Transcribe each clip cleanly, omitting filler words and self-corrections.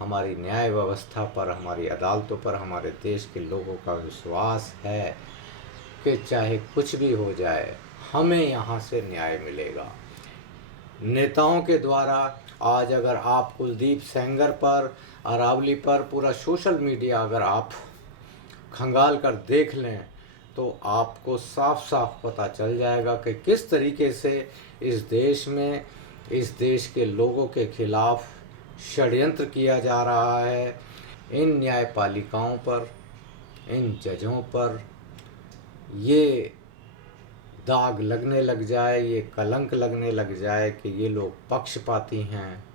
हमारी न्याय व्यवस्था पर, हमारी अदालतों पर हमारे देश के लोगों का विश्वास है कि चाहे कुछ भी हो जाए, हमें यहाँ से न्याय मिलेगा। नेताओं के द्वारा आज अगर आप कुलदीप सेंगर पर, अरावली पर पूरा सोशल मीडिया अगर आप खंगाल कर देख लें तो आपको साफ साफ पता चल जाएगा कि किस तरीके से इस देश में, इस देश के लोगों के खिलाफ षड्यंत्र किया जा रहा है। इन न्यायपालिकाओं पर, इन जजों पर ये दाग लगने लग जाए, ये कलंक लगने लग जाए कि ये लोग पक्षपाती हैं।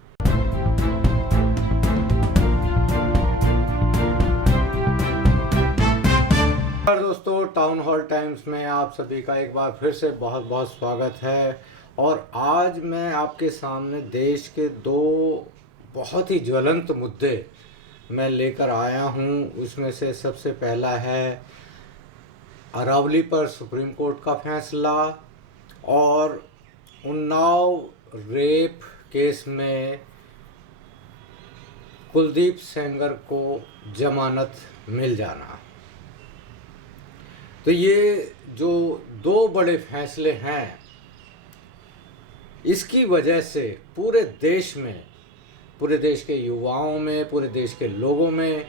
दोस्तों, टाउन हॉल टाइम्स में आप सभी का एक बार फिर से बहुत बहुत स्वागत है। और आज मैं आपके सामने देश के दो बहुत ही ज्वलंत मुद्दे मैं लेकर आया हूं। उसमें से सबसे पहला है अरावली पर सुप्रीम कोर्ट का फैसला और उन्नाव रेप केस में कुलदीप सेंगर को जमानत मिल जाना। तो ये जो दो बड़े फैसले हैं, इसकी वजह से पूरे देश में, पूरे देश के युवाओं में, पूरे देश के लोगों में,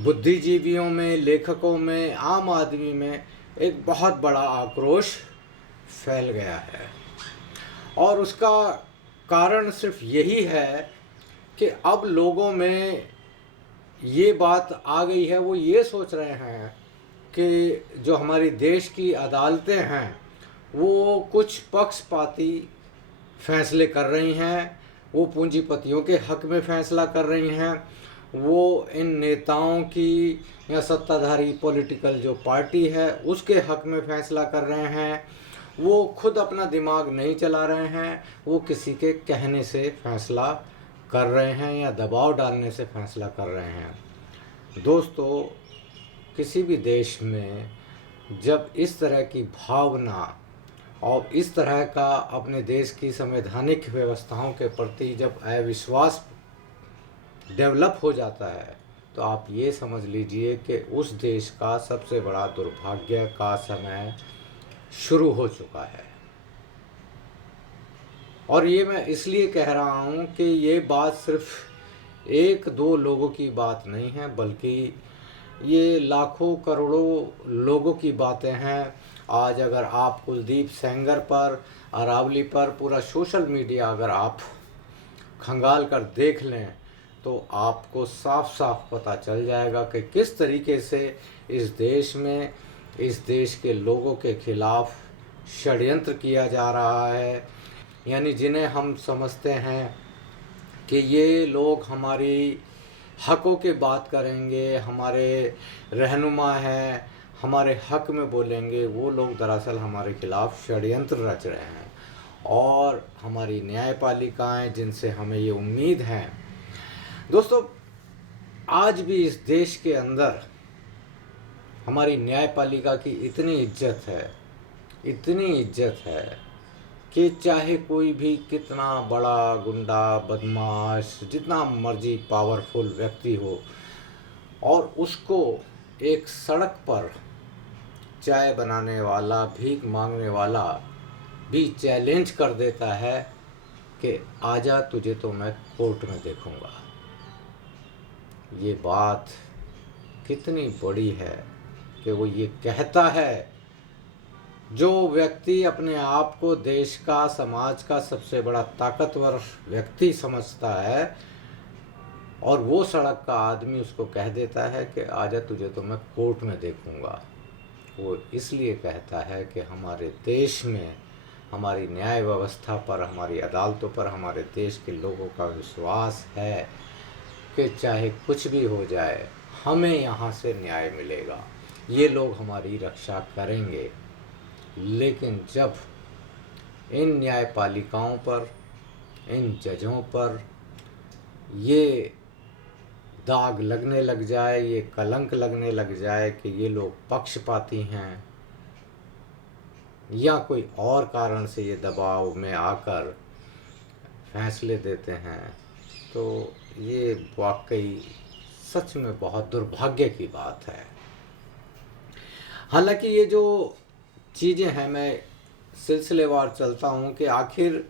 बुद्धिजीवियों में, लेखकों में, आम आदमी में एक बहुत बड़ा आक्रोश फैल गया है। और उसका कारण सिर्फ यही है कि अब लोगों में ये बात आ गई है, वो ये सोच रहे हैं कि जो हमारी देश की अदालतें हैं वो कुछ पक्षपाती फैसले कर रही हैं, वो पूंजीपतियों के हक में फैसला कर रही हैं, वो इन नेताओं की या सत्ताधारी पॉलिटिकल जो पार्टी है उसके हक में फैसला कर रहे हैं। वो खुद अपना दिमाग नहीं चला रहे हैं, वो किसी के कहने से फैसला कर रहे हैं या दबाव डालने से फैसला कर रहे हैं। दोस्तों, किसी भी देश में जब इस तरह की भावना और इस तरह का अपने देश की संवैधानिक व्यवस्थाओं के प्रति जब अविश्वास डेवलप हो जाता है तो आप ये समझ लीजिए कि उस देश का सबसे बड़ा दुर्भाग्य का समय शुरू हो चुका है। और ये मैं इसलिए कह रहा हूँ कि ये बात सिर्फ एक दो लोगों की बात नहीं है, बल्कि ये लाखों करोड़ों लोगों की बातें हैं। आज अगर आप कुलदीप सेंगर पर, अरावली पर पूरा सोशल मीडिया अगर आप खंगाल कर देख लें तो आपको साफ साफ पता चल जाएगा कि किस तरीके से इस देश में, इस देश के लोगों के खिलाफ षड्यंत्र किया जा रहा है। यानी जिन्हें हम समझते हैं कि ये लोग हमारी हकों की बात करेंगे, हमारे रहनुमा हैं, हमारे हक में बोलेंगे, वो लोग दरअसल हमारे खिलाफ षड्यंत्र रच रहे हैं। और हमारी न्यायपालिकाएं जिनसे हमें ये उम्मीद है, दोस्तों, आज भी इस देश के अंदर हमारी न्यायपालिका की इतनी इज्जत है, इतनी इज्जत है कि चाहे कोई भी कितना बड़ा गुंडा, बदमाश, जितना मर्जी पावरफुल व्यक्ति हो, और उसको एक सड़क पर चाय बनाने वाला, भीख मांगने वाला भी चैलेंज कर देता है कि आजा, तुझे तो मैं कोर्ट में देखूंगा। ये बात कितनी बड़ी है कि वो ये कहता है, जो व्यक्ति अपने आप को देश का, समाज का सबसे बड़ा ताकतवर व्यक्ति समझता है, और वो सड़क का आदमी उसको कह देता है कि आजा, तुझे तो मैं कोर्ट में देखूंगा। वो इसलिए कहता है कि हमारे देश में, हमारी न्याय व्यवस्था पर, हमारी अदालतों पर हमारे देश के लोगों का विश्वास है कि चाहे कुछ भी हो जाए, हमें यहाँ से न्याय मिलेगा, ये लोग हमारी रक्षा करेंगे। लेकिन जब इन न्यायपालिकाओं पर, इन जजों पर ये दाग लगने लग जाए, ये कलंक लगने लग जाए कि ये लोग पक्षपाती हैं या कोई और कारण से ये दबाव में आकर फैसले देते हैं, तो ये वाकई सच में बहुत दुर्भाग्य की बात है। हालांकि ये जो चीज़ें हैं, मैं सिलसिलेवार चलता हूँ कि आखिर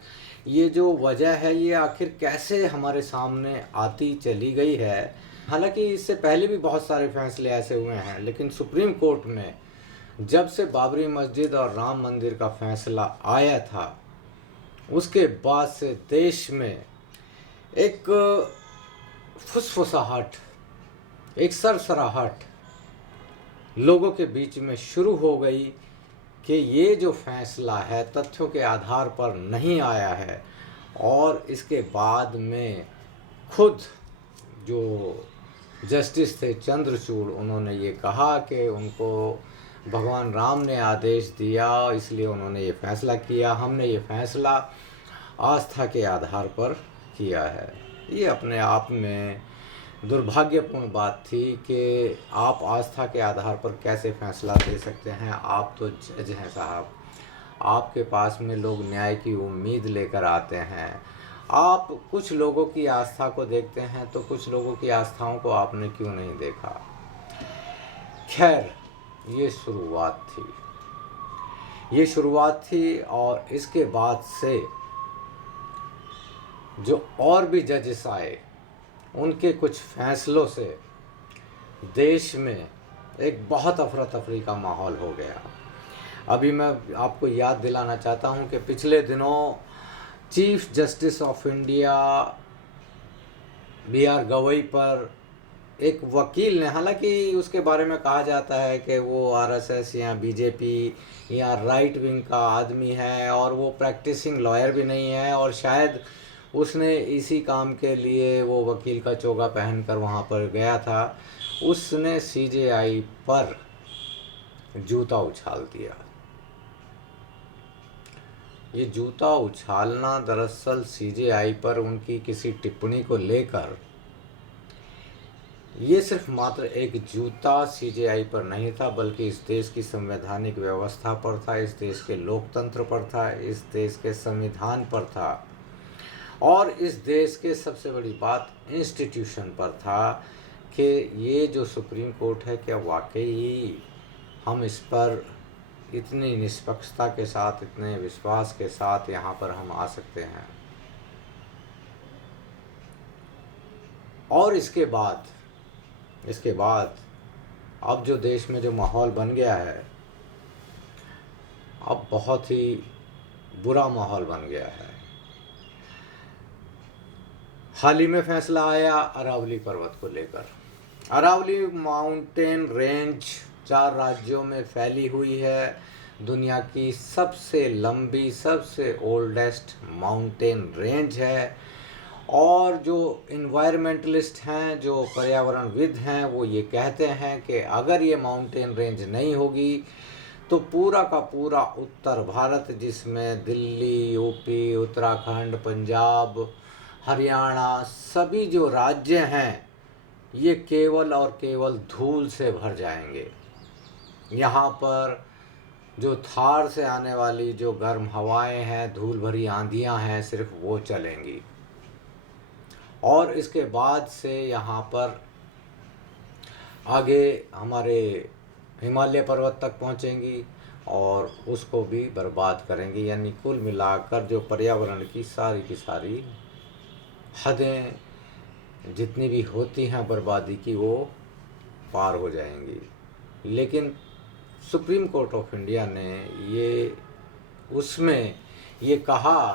ये जो वजह है ये आखिर कैसे हमारे सामने आती चली गई है। हालांकि इससे पहले भी बहुत सारे फैसले ऐसे हुए हैं, लेकिन सुप्रीम कोर्ट में जब से बाबरी मस्जिद और राम मंदिर का फैसला आया था, उसके बाद से देश में एक फुसफुसाहट, एक सरसराहट लोगों के बीच में शुरू हो गई कि ये जो फैसला है तथ्यों के आधार पर नहीं आया है। और इसके बाद में खुद जो जस्टिस थे चंद्रचूड़, उन्होंने ये कहा कि उनको भगवान राम ने आदेश दिया, इसलिए उन्होंने ये फैसला किया। हमने ये फैसला आस्था के आधार पर किया है। ये अपने आप में दुर्भाग्यपूर्ण बात थी कि आप आस्था के आधार पर कैसे फैसला दे सकते हैं। आप तो जज हैं साहब, आपके पास में लोग न्याय की उम्मीद लेकर आते हैं। आप कुछ लोगों की आस्था को देखते हैं तो कुछ लोगों की आस्थाओं को आपने क्यों नहीं देखा। खैर, ये शुरुआत थी और इसके बाद से जो और भी जजेस आए, उनके कुछ फैसलों से देश में एक बहुत अफरा तफरी का माहौल हो गया। अभी मैं आपको याद दिलाना चाहता हूं कि पिछले दिनों chief justice of India BR Gavai पर एक वकील ने, हालांकि उसके बारे में कहा जाता है कि वो RSS या BJP या राइट विंग का आदमी है और वो प्रैक्टिसिंग लॉयर भी नहीं है, और शायद उसने इसी काम के लिए वो वकील का चोगा पहनकर वहाँ पर गया था। उसने CJI पर जूता उछाल दिया। ये जूता उछालना दरअसल CJI पर उनकी किसी टिप्पणी को लेकर, ये सिर्फ मात्र एक जूता CJI पर नहीं था, बल्कि इस देश की संवैधानिक व्यवस्था पर था, इस देश के लोकतंत्र पर था, इस देश के संविधान पर था, और इस देश के सबसे बड़ी बात इंस्टीट्यूशन पर था कि ये जो सुप्रीम कोर्ट है, क्या वाकई हम इस पर इतनी निष्पक्षता के साथ, इतने विश्वास के साथ यहाँ पर हम आ सकते हैं। और इसके बाद अब जो देश में जो माहौल बन गया है, अब बहुत ही बुरा माहौल बन गया है। हाल ही में फैसला आया अरावली पर्वत को लेकर। अरावली माउंटेन रेंज 4 राज्यों में फैली हुई है। दुनिया की सबसे लंबी, सबसे ओल्डेस्ट माउंटेन रेंज है। और जो इन्वायरमेंटलिस्ट हैं, जो पर्यावरणविद हैं, वो ये कहते हैं कि अगर ये माउंटेन रेंज नहीं होगी तो पूरा का पूरा उत्तर भारत, जिसमें दिल्ली, UP, उत्तराखंड, पंजाब, हरियाणा, सभी जो राज्य हैं, ये केवल और केवल धूल से भर जाएंगे। यहाँ पर जो थार से आने वाली जो गर्म हवाएं हैं, धूल भरी आंधियाँ हैं, सिर्फ वो चलेंगी। और इसके बाद से यहाँ पर आगे हमारे हिमालय पर्वत तक पहुँचेंगी और उसको भी बर्बाद करेंगी। यानी कुल मिलाकर जो पर्यावरण की सारी हदें जितनी भी होती हैं बर्बादी की, वो पार हो जाएंगी। लेकिन सुप्रीम कोर्ट ऑफ इंडिया ने उसमें ये कहा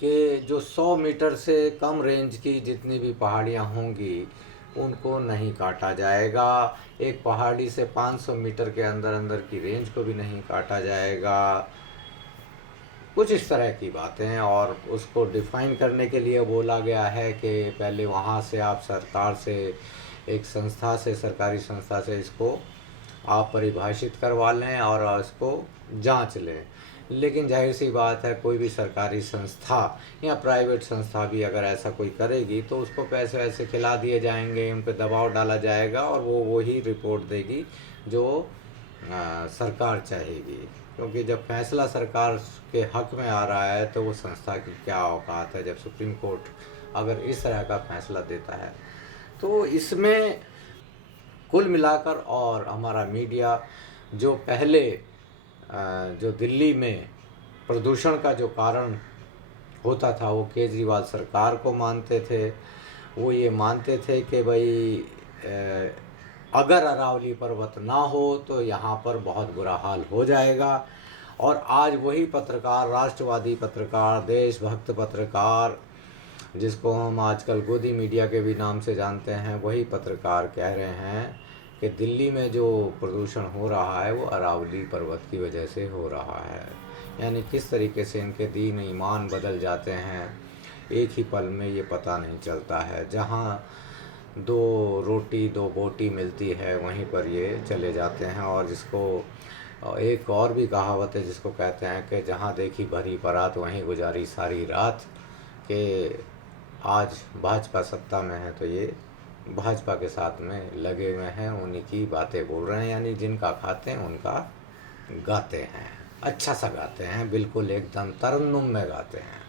कि जो 100 मीटर से कम रेंज की जितनी भी पहाड़ियाँ होंगी, उनको नहीं काटा जाएगा। एक पहाड़ी से 500 मीटर के अंदर की रेंज को भी नहीं काटा जाएगा। कुछ इस तरह की बातें, और उसको डिफ़ाइन करने के लिए बोला गया है कि पहले वहाँ से आप सरकार से, एक संस्था से, सरकारी संस्था से इसको आप परिभाषित करवा लें और इसको जांच लें। लेकिन जाहिर सी बात है, कोई भी सरकारी संस्था या प्राइवेट संस्था भी अगर ऐसा कोई करेगी तो उसको पैसे वैसे खिला दिए जाएंगे, उन पर दबाव डाला जाएगा और वो वही रिपोर्ट देगी जो सरकार चाहेगी। क्योंकि जब फैसला सरकार के हक में आ रहा है तो वो संस्था की क्या औकात है। जब सुप्रीम कोर्ट अगर इस तरह का फैसला देता है। तो इसमें कुल मिलाकर और हमारा मीडिया जो पहले जो दिल्ली में प्रदूषण का जो कारण होता था वो केजरीवाल सरकार को मानते थे। वो ये मानते थे कि भाई अगर अरावली पर्वत ना हो तो यहाँ पर बहुत बुरा हाल हो जाएगा। और आज वही पत्रकार, राष्ट्रवादी पत्रकार, देशभक्त पत्रकार, जिसको हम आजकल गोदी मीडिया के भी नाम से जानते हैं, वही पत्रकार कह रहे हैं कि दिल्ली में जो प्रदूषण हो रहा है वो अरावली पर्वत की वजह से हो रहा है। यानी किस तरीके से इनके दीन ईमान बदल जाते हैं एक ही पल में, ये पता नहीं चलता है। जहाँ 2 रोटी 2 बोटी मिलती है वहीं पर ये चले जाते हैं। और जिसको एक और भी कहावत है जिसको कहते हैं कि जहाँ देखी भरी परात वहीं गुजारी सारी रात, कि आज भाजपा सत्ता में है तो ये भाजपा के साथ में लगे हुए हैं, उन्हीं की बातें बोल रहे हैं। यानी जिनका खाते हैं उनका गाते हैं, अच्छा सा गाते हैं, बिल्कुल एकदम तरन्नुम में गाते हैं।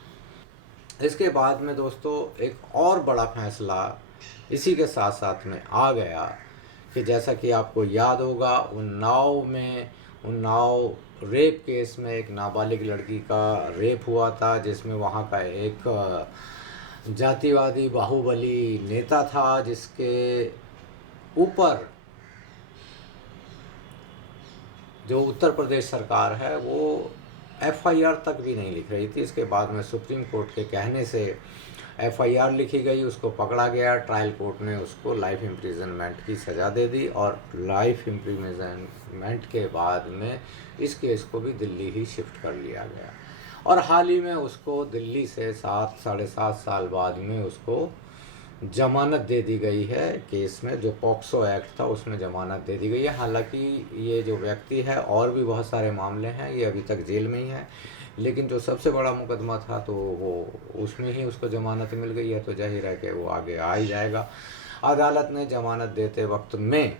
इसके बाद में दोस्तों एक और बड़ा फैसला इसी के साथ साथ में आ गया कि जैसा कि आपको याद होगा उन्नाव रेप केस में एक नाबालिग लड़की का रेप हुआ था, जिसमें वहाँ का एक जातिवादी बाहुबली नेता था, जिसके ऊपर जो उत्तर प्रदेश सरकार है वो एफआईआर तक भी नहीं लिख रही थी। इसके बाद में सुप्रीम कोर्ट के कहने से एफआईआर लिखी गई, उसको पकड़ा गया, ट्रायल कोर्ट ने उसको लाइफ इम्प्रिजनमेंट की सज़ा दे दी। और लाइफ इम्प्रिजनमेंट के बाद में इस केस को भी दिल्ली ही शिफ्ट कर लिया गया। और हाल ही में उसको दिल्ली से 7-7.5 साल बाद में उसको जमानत दे दी गई है। केस में जो पॉक्सो एक्ट था उसमें जमानत दे दी गई है। हालांकि ये जो व्यक्ति है और भी बहुत सारे मामले हैं, ये अभी तक जेल में ही है, लेकिन जो सबसे बड़ा मुकदमा था तो वो उसमें ही उसको जमानत मिल गई है। तो जाहिर है कि वो आगे आ ही जाएगा। अदालत ने जमानत देते वक्त में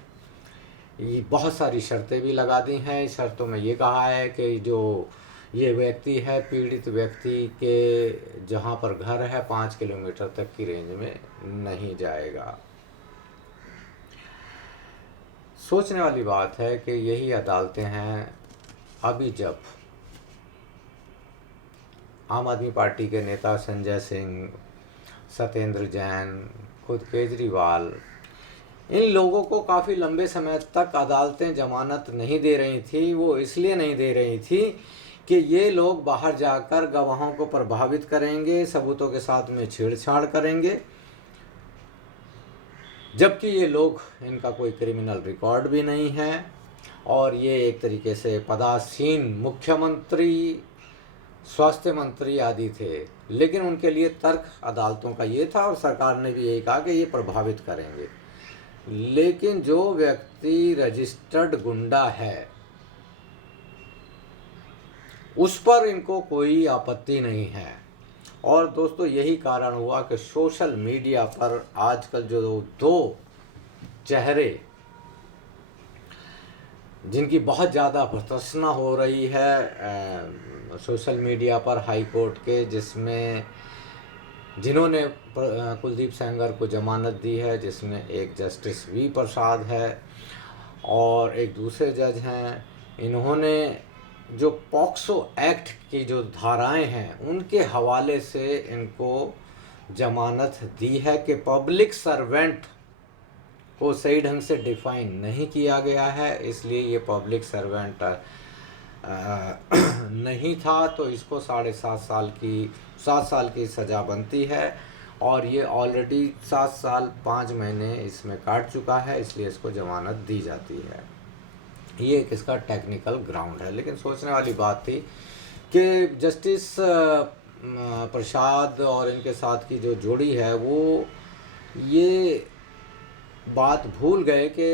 ये बहुत सारी शर्तें भी लगा दी हैं। इस शर्तों में ये कहा है कि जो ये व्यक्ति है, पीड़ित व्यक्ति के जहाँ पर घर है 5 किलोमीटर तक की रेंज में नहीं जाएगा। सोचने वाली बात है कि यही अदालतें हैं अभी जब आम आदमी पार्टी के नेता संजय सिंह, सत्येंद्र जैन, खुद केजरीवाल, इन लोगों को काफ़ी लंबे समय तक अदालतें जमानत नहीं दे रही थी। वो इसलिए नहीं दे रही थी कि ये लोग बाहर जाकर गवाहों को प्रभावित करेंगे, सबूतों के साथ में छेड़छाड़ करेंगे, जबकि ये लोग, इनका कोई क्रिमिनल रिकॉर्ड भी नहीं है और ये एक तरीके से पदासीन मुख्यमंत्री, स्वास्थ्य मंत्री आदि थे। लेकिन उनके लिए तर्क अदालतों का ये था और सरकार ने भी यही कहा कि ये प्रभावित करेंगे। लेकिन जो व्यक्ति रजिस्टर्ड गुंडा है उस पर इनको कोई आपत्ति नहीं है। और दोस्तों यही कारण हुआ कि सोशल मीडिया पर आजकल जो 2 चेहरे जिनकी बहुत ज़्यादा प्रदर्शना हो रही है सोशल मीडिया पर, हाई कोर्ट के, जिन्होंने कुलदीप सेंगर को जमानत दी है, जिसमें एक जस्टिस वी प्रसाद है और एक दूसरे जज हैं। इन्होंने जो पॉक्सो एक्ट की जो धाराएं हैं उनके हवाले से इनको जमानत दी है कि पब्लिक सर्वेंट को सही ढंग से डिफाइन नहीं किया गया है, इसलिए ये पब्लिक सर्वेंट नहीं था, तो इसको 7 साल की सज़ा बनती है। और ये ऑलरेडी 7 साल 5 महीने इसमें काट चुका है, इसलिए इसको जमानत दी जाती है। ये एक इसका टेक्निकल ग्राउंड है। लेकिन सोचने वाली बात थी कि जस्टिस प्रसाद और इनके साथ की जो जोड़ी है वो ये बात भूल गए कि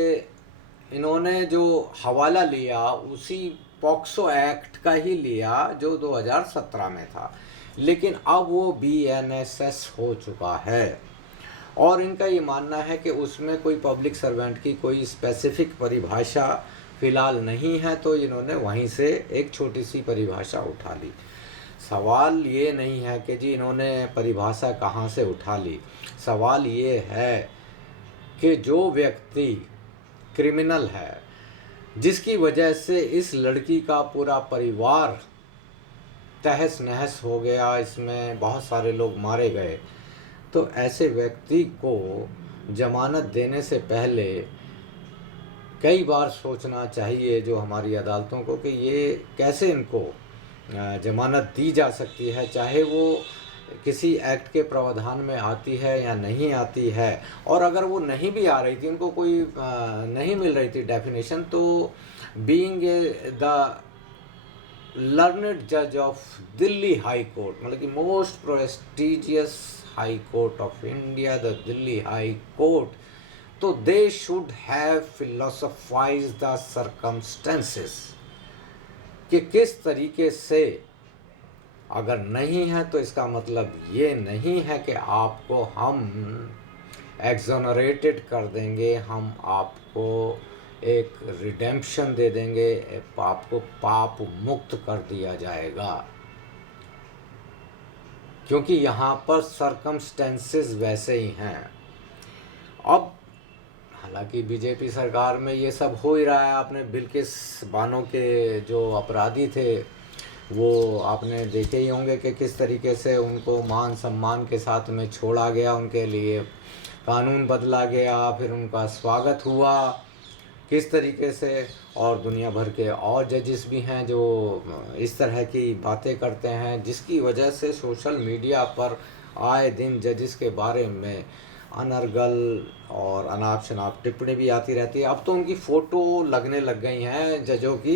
इन्होंने जो हवाला लिया उसी पॉक्सो एक्ट का ही लिया जो 2017 में था, लेकिन अब वो BNSS हो चुका है। और इनका ये मानना है कि उसमें कोई पब्लिक सर्वेंट की कोई स्पेसिफिक परिभाषा फ़िलहाल नहीं है, तो इन्होंने वहीं से एक छोटी सी परिभाषा उठा ली। सवाल ये नहीं है कि जी इन्होंने परिभाषा कहाँ से उठा ली। सवाल ये है कि जो व्यक्ति क्रिमिनल है, जिसकी वजह से इस लड़की का पूरा परिवार तहस नहस हो गया, इसमें बहुत सारे लोग मारे गए, तो ऐसे व्यक्ति को जमानत देने से पहले कई बार सोचना चाहिए जो हमारी अदालतों को कि ये कैसे इनको जमानत दी जा सकती है, चाहे वो किसी एक्ट के प्रावधान में आती है या नहीं आती है। और अगर वो नहीं भी आ रही थी, उनको कोई नहीं मिल रही थी डेफिनेशन, तो बीइंग द लर्नड जज ऑफ दिल्ली हाई कोर्ट, मतलब कि most prestigious high court of India, the Delhi high court, तो they should have philosophise the circumstances कि किस तरीके से, अगर नहीं है तो इसका मतलब ये नहीं है कि आपको हम एक्सोनरेटेड कर देंगे, हम आपको एक रिडेम्पशन दे देंगे, आपको पाप मुक्त कर दिया जाएगा, क्योंकि यहाँ पर सर्कमस्टेंसेस वैसे ही हैं। अब हालांकि बीजेपी सरकार में ये सब हो ही रहा है। आपने बिल्किस बानो के जो अपराधी थे वो आपने देखे ही होंगे कि किस तरीके से उनको मान सम्मान के साथ में छोड़ा गया, उनके लिए कानून बदला गया, फिर उनका स्वागत हुआ किस तरीके से। और दुनिया भर के और जजेस भी हैं जो इस तरह की बातें करते हैं, जिसकी वजह से सोशल मीडिया पर आए दिन जजेस के बारे में अनर्गल और अनाप शनाप टिप्पणी भी आती रहती है। अब तो उनकी फ़ोटो लगने लग गई हैं जजों की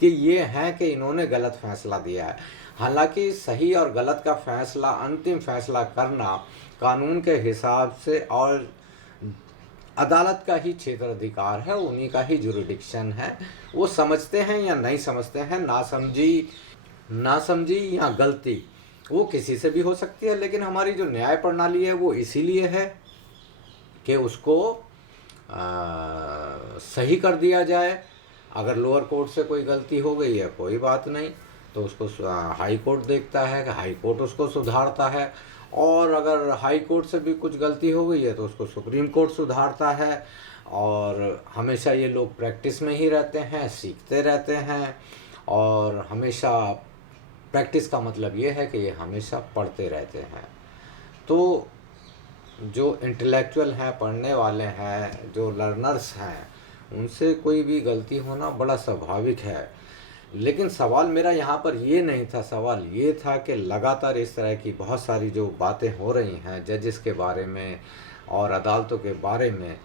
कि ये हैं कि इन्होंने गलत फैसला दिया है। हालांकि सही और गलत का फैसला, अंतिम फैसला करना कानून के हिसाब से और अदालत का ही क्षेत्राधिकार है, उन्हीं का ही जुरिडिक्शन है। वो समझते हैं या नहीं समझते हैं, नासमझी या गलती वो किसी से भी हो सकती है, लेकिन हमारी जो न्याय प्रणाली है वो इसीलिए है कि उसको सही कर दिया जाए। अगर लोअर कोर्ट से कोई गलती हो गई है कोई बात नहीं, तो उसको हाई कोर्ट देखता है कि हाई कोर्ट उसको सुधारता है, और अगर हाई कोर्ट से भी कुछ गलती हो गई है तो उसको सुप्रीम कोर्ट सुधारता है। और हमेशा ये लोग प्रैक्टिस में ही रहते हैं, सीखते रहते हैं, और हमेशा प्रैक्टिस का मतलब ये है कि ये हमेशा पढ़ते रहते हैं। तो जो इंटेलेक्चुअल हैं, पढ़ने वाले हैं, जो लर्नर्स हैं, उनसे कोई भी गलती होना बड़ा स्वाभाविक है। लेकिन सवाल मेरा यहाँ पर ये नहीं था, सवाल ये था कि लगातार इस तरह की बहुत सारी जो बातें हो रही हैं जजेस के बारे में और अदालतों के बारे में,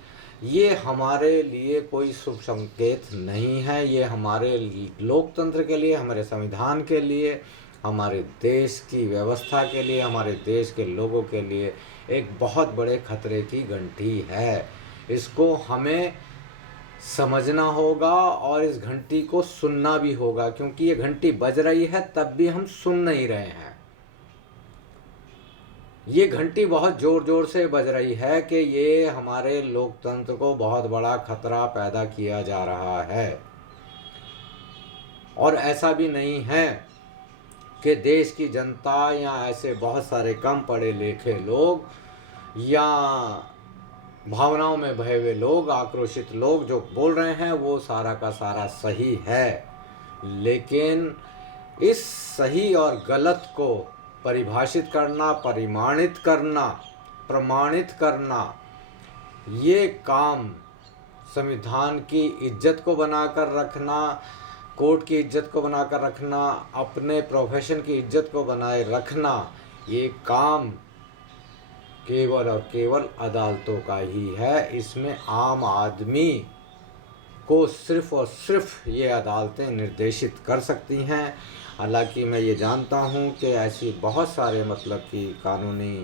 ये हमारे लिए कोई शुभ संकेत नहीं है। ये हमारे लोकतंत्र के लिए, हमारे संविधान के लिए, हमारे देश की व्यवस्था के लिए, हमारे देश के लोगों के लिए एक बहुत बड़े खतरे की घंटी है। इसको हमें समझना होगा और इस घंटी को सुनना भी होगा, क्योंकि ये घंटी बज रही है तब भी हम सुन नहीं रहे हैं। ये घंटी बहुत ज़ोर ज़ोर से बज रही है कि ये हमारे लोकतंत्र को बहुत बड़ा खतरा पैदा किया जा रहा है। और ऐसा भी नहीं है कि देश की जनता या ऐसे बहुत सारे कम पढ़े लिखे लोग या भावनाओं में बहे हुए लोग, आक्रोशित लोग जो बोल रहे हैं वो सारा का सारा सही है। लेकिन इस सही और गलत को परिभाषित करना, परिमाणित करना, प्रमाणित करना, ये काम संविधान की इज्जत को बनाकर रखना, कोर्ट की इज्जत को बनाकर रखना, अपने प्रोफेशन की इज्जत को बनाए रखना, ये काम केवल और केवल अदालतों का ही है। इसमें आम आदमी को सिर्फ और सिर्फ ये अदालतें निर्देशित कर सकती हैं। हालांकि मैं ये जानता हूँ कि ऐसी बहुत सारे मतलब कि कानूनी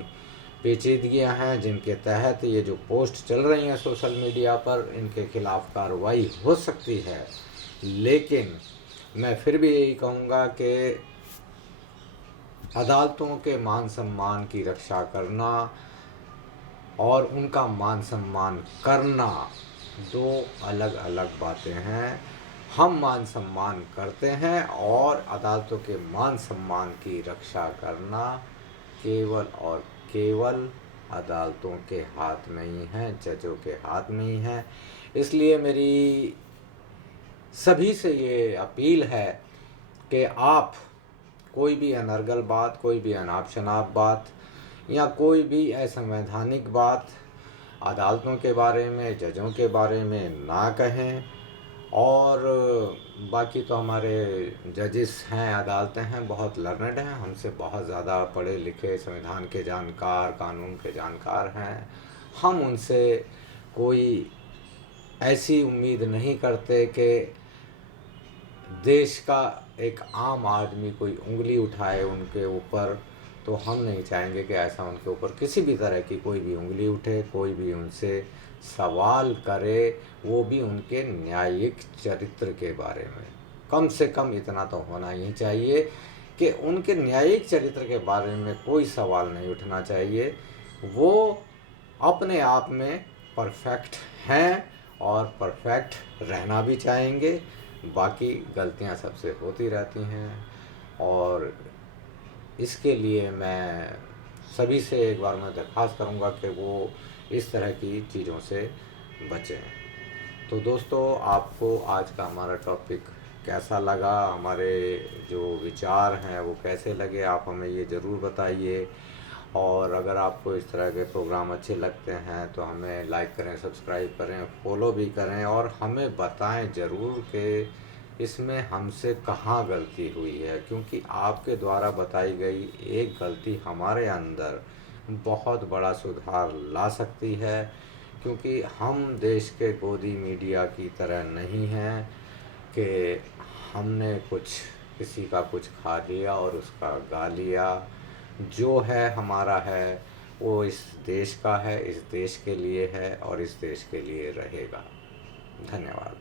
पेचीदगियाँ हैं जिनके तहत ये जो पोस्ट चल रही हैं सोशल मीडिया पर, इनके खिलाफ कार्रवाई हो सकती है। लेकिन मैं फिर भी यही कहूँगा कि अदालतों के मान सम्मान की रक्षा करना और उनका मान सम्मान करना दो अलग अलग बातें हैं। हम मान सम्मान करते हैं और अदालतों के मान सम्मान की रक्षा करना केवल और केवल अदालतों के हाथ में ही है, जजों के हाथ में ही है। इसलिए मेरी सभी से ये अपील है कि आप कोई भी अनर्गल बात, कोई भी अनाप शनाप बात या कोई भी असंवैधानिक बात अदालतों के बारे में, जजों के बारे में ना कहें। और बाकी तो हमारे जजेस हैं, अदालतें हैं, बहुत लर्नड हैं, हमसे बहुत ज़्यादा पढ़े लिखे, संविधान के जानकार, कानून के जानकार हैं। हम उनसे कोई ऐसी उम्मीद नहीं करते कि देश का एक आम आदमी कोई उंगली उठाए उनके ऊपर। तो हम नहीं चाहेंगे कि ऐसा उनके ऊपर किसी भी तरह की कोई भी उंगली उठे, कोई भी उनसे सवाल करे, वो भी उनके न्यायिक चरित्र के बारे में। कम से कम इतना तो होना ही चाहिए कि उनके न्यायिक चरित्र के बारे में कोई सवाल नहीं उठना चाहिए। वो अपने आप में परफेक्ट हैं और परफेक्ट रहना भी चाहेंगे। बाकी गलतियां सबसे होती रहती हैं और इसके लिए मैं सभी से एक बार मैं दरख्वास्त करूंगा कि वो इस तरह की चीज़ों से बचें। तो दोस्तों, आपको आज का हमारा टॉपिक कैसा लगा, हमारे जो विचार हैं वो कैसे लगे, आप हमें ये ज़रूर बताइए। और अगर आपको इस तरह के प्रोग्राम अच्छे लगते हैं तो हमें लाइक करें, सब्सक्राइब करें, फॉलो भी करें और हमें बताएं ज़रूर कि इसमें हमसे कहाँ गलती हुई है, क्योंकि आपके द्वारा बताई गई एक गलती हमारे अंदर बहुत बड़ा सुधार ला सकती है। क्योंकि हम देश के गोदी मीडिया की तरह नहीं हैं कि हमने कुछ किसी का कुछ खा लिया और उसका गा लिया। जो है हमारा है वो इस देश का है, इस देश के लिए है और इस देश के लिए रहेगा। धन्यवाद।